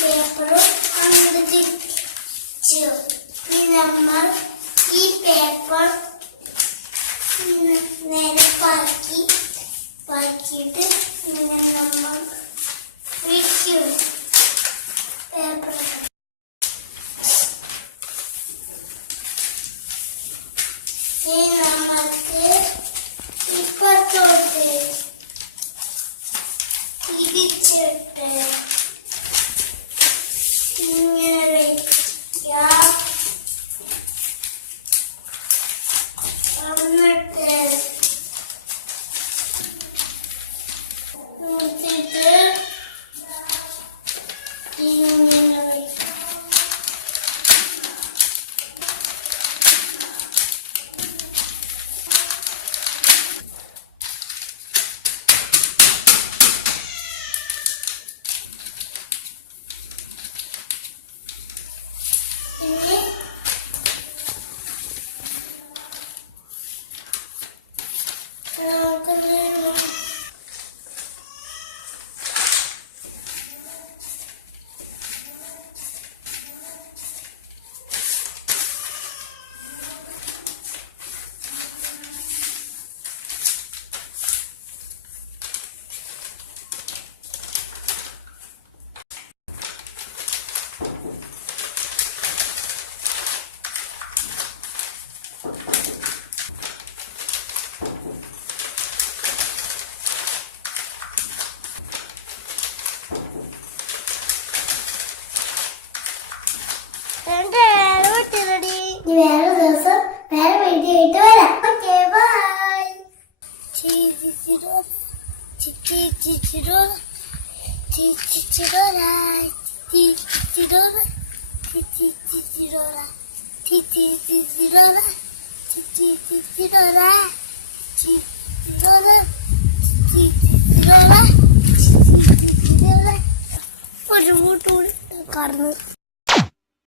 പേപ്പറും അങ്ങോട്ട് തിരിച്ചു. ഇനി നമ്മൾ ഈ പേപ്പർ നേരെ പാക്കിയിട്ട് ഇങ്ങനെ നമ്മൾ വിരിക്കും പേപ്പർ. ഇനി നമ്മൾക്ക് ഇപ്പത്തോട്ട് തിരിച്ചിട്ട് ഇങ്ങനെ വയ്ക്കാം. എന്നിട്ട് നോക്കിയിട്ട് ഇങ്ങനെ വയ്ക്കാം. ഇനി വേറെ ദിവസം വേറെ വീഡിയോ ആയിട്ട് വരാം. Okay, bye. ഒരു കൂട്ടുകൂടി കറന്നു.